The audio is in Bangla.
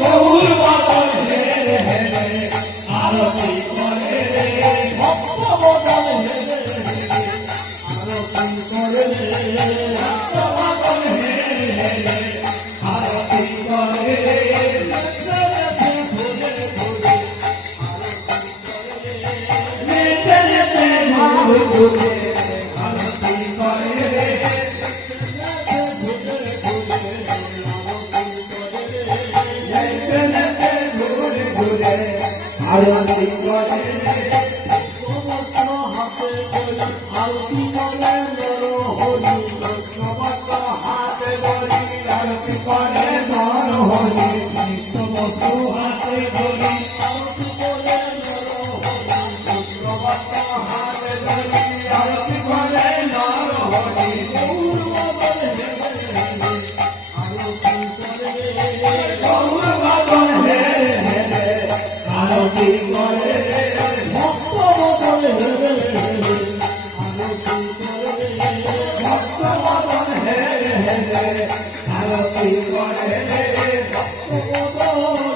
গৌর বদন হেরে হেরে আরতি করে রে ভক্ত বদন হেরে হেরে আরতি করে রে ভক্ত বদন হেরে হেরে আরতি করে রে আরতি করে সমস্ত হাতে বলি আরতি করে নর হরি সমস্ত হাতে বলি আরতি করে নর হরি সমস্ত হাতে বলি আরতি করে নর হরি সমস্ত হাতে বলি আরতি করে নর হরি গৌর বদন হেরে হেরে আরতি করে গৌর বদন হেরে হেরে আরতি করে ভক্ত বদন হেরে হেরে আরতি করে ভক্ত বদন হেরে হেরে আরতি করে ভক্ত বদন